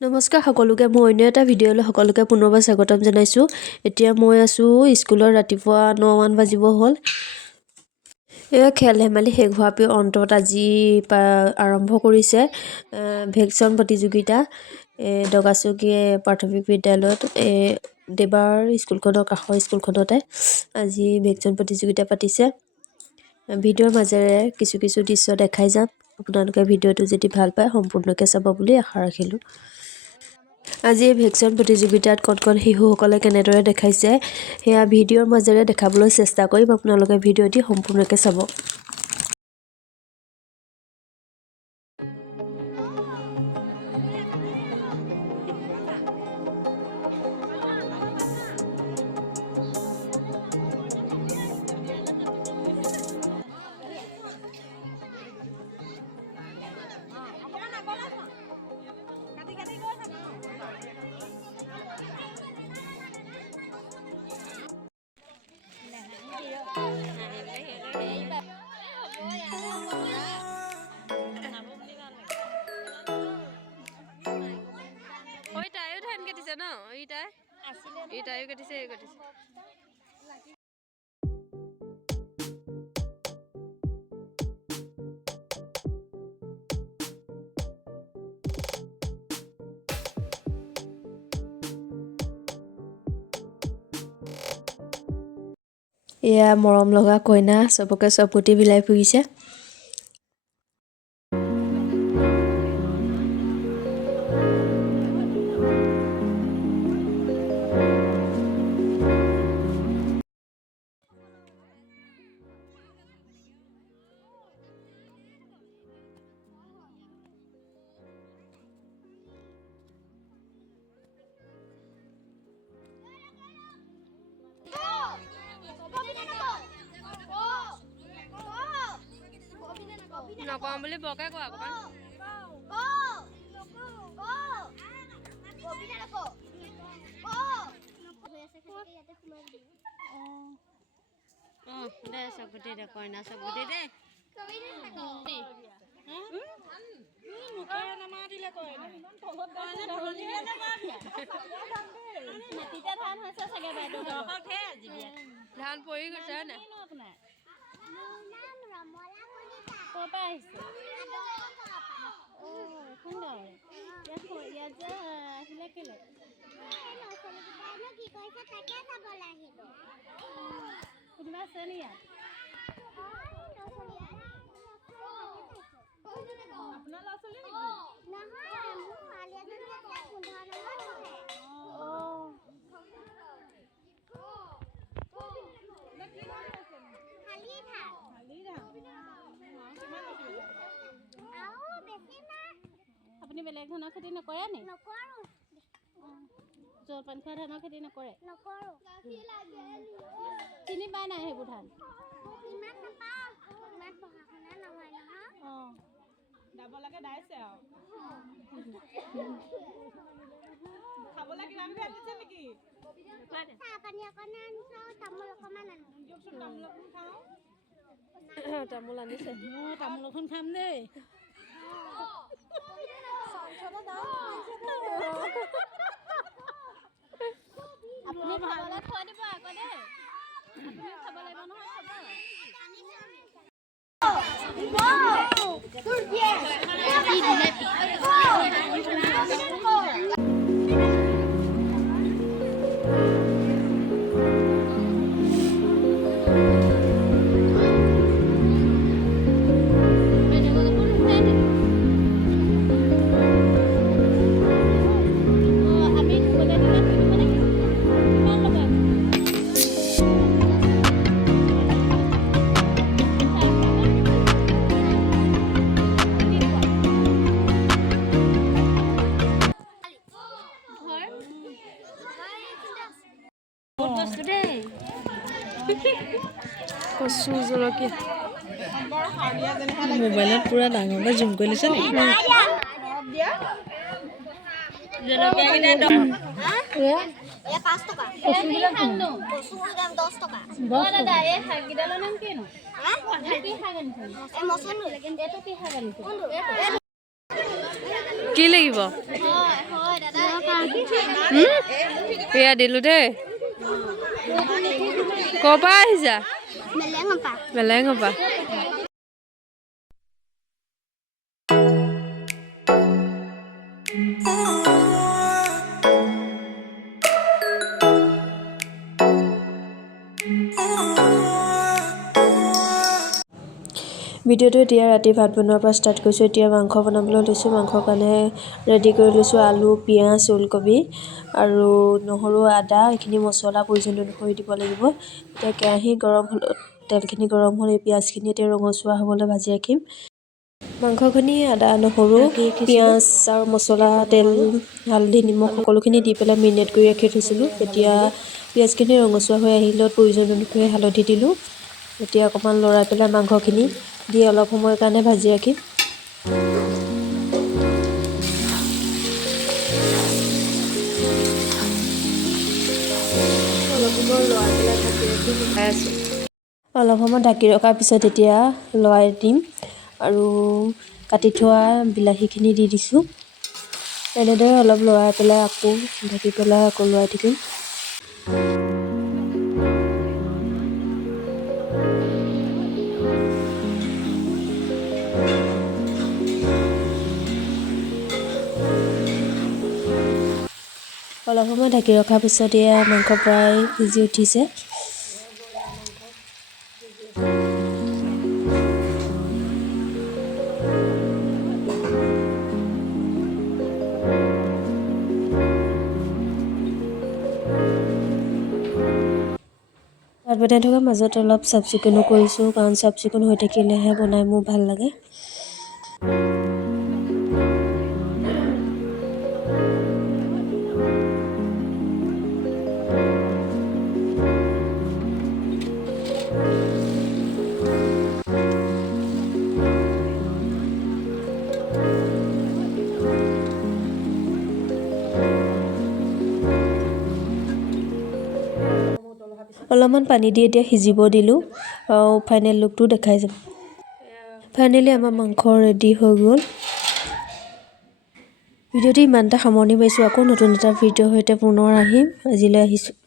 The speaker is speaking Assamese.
নমস্কাৰ সকলোকে মই অন্য এটা ভিডিঅ'লৈ সকলোকে পুনৰবাৰ স্বাগতম জনাইছোঁ। এতিয়া মই আছোঁ স্কুলত ৰাতিপুৱা 9মান বাজিব হ'ল। এয়া খেল ধেমালি শেষ হোৱাৰ অন্তত আজি আৰম্ভ কৰিছে ভেকচন প্ৰতিযোগিতা দগাচকীয়া প্ৰাথমিক বিদ্যালয়ত দেবাৰ স্কুলখনৰ কাষৰ স্কুলখনতে আজি ভেকচন প্ৰতিযোগিতা পাতিছে। ভিডিঅ'ৰ মাজেৰে কিছু দৃশ্য দেখাই যাম। আপোনালোকে ভিডিঅ'টো যদি ভাল পায় সম্পূৰ্ণকৈ চাব বুলি আশা ৰাখিলোঁ। আজি এই ভেকচন প্ৰতিযোগিতাত কণ শিশুসকলে কেনেদৰে দেখাইছে সেয়া ভিডিঅ'ৰ মাজেৰে দেখাবলৈ চেষ্টা কৰিম। আপোনালোকে ভিডিঅ'টি সম্পূৰ্ণকৈ চাব। এয়া মৰম লগা কইনা চবকে চবগুটি বিলাই ফুৰিছে। নকওঁ বুলি বৰকে কোৱা অকমান। দে চকুটি দে কইনা চকুটি দে ধান পৰি গৈছে হয় নাই? আপুনি বেলেগ ধানৰ খেতি নকৰে নি? জলপান খোৱা ধানৰ খেতি নকৰে? চিনি পাই নাই সেইবোৰ ধান? দাবলৈকে দাইছে আৰু খাবলৈ কিবা কিবি আনিছে নেকি? তামোল আনিছে। তামোল এখন খাম দেই। আপুনি ভাললৈ থৈ দিব আকৌ দেই। আপুনি খাব লাগিব নহয় কচু জলকীয়া মোবাইলত পুৰা ডাঙৰকৈ জুম কৰি লৈছে নি? কি লাগিব? এয়া দিলোঁ দেই ক'ৰ পৰা আহিছা বেলেগৰ পৰা ভিডিঅ'টো এতিয়া ৰাতি ভাত বনোৱাৰ পৰা ষ্টাৰ্ট কৰিছোঁ এতিয়া মাংস বনাবলৈ লৈছোঁ মাংসৰ কাৰণে ৰেডি কৰি লৈছোঁ আলু পিঁয়াজ ওলকবি আৰু নহৰু আদা এইখিনি মছলা প্ৰয়োজন অনুসৰি দিব লাগিব এতিয়া কেৰাহী গৰম হ'ল তেলখিনি গৰম হ'ল এই পিঁয়াজখিনি এতিয়া ৰঙচুৱা হ'বলৈ ভাজি ৰাখিম মাংসখিনি আদা নহৰু পিঁয়াজ আৰু মছলা তেল হালধি নিমখ সকলোখিনি দি পেলাই মেৰিনেট কৰি ৰাখি থৈছিলোঁ এতিয়া পিঁয়াজখিনি ৰঙচুৱা হৈ আহিলত প্ৰয়োজন অনুসৰি হালধি দিলোঁ এতিয়া অকণমান লৰাই পেলাই মাংসখিনি দি অলপ সময়ৰ কাৰণে ভাজি ৰাখিম অলপ সময় ঢাকি ৰখাৰ পিছত এতিয়া লৰাই দিম আৰু কাটি থোৱা বিলাহীখিনি দি দিছোঁ এনেদৰে অলপ লৰাই পেলাই আকৌ ঢাকি পেলাই আকৌ লৰাই থাকিম অলপ সময় ঢাকি ৰখাৰ পিছত এয়া মাংস প্ৰায় সিজি উঠিছে ভাত বনাই থকাৰ মাজত অলপ চাফ চিকুণো কৰিছোঁ কাৰণ চাফ চিকুণ হৈ থাকিলেহে বনাই মোৰ ভাল লাগে অলপমান পানী দি এতিয়া সিজিব দিলোঁ আৰু ফাইনেল লুকটো দেখাই যাম ফাইনেলি আমাৰ মাংস ৰেডি হৈ গ'ল ভিডিঅ'টো ইমানটা সামৰণি মাৰিছোঁ আকৌ নতুন এটা ভিডিঅ'ৰ সৈতে পুনৰ আহিম আজিলৈ আহিছোঁ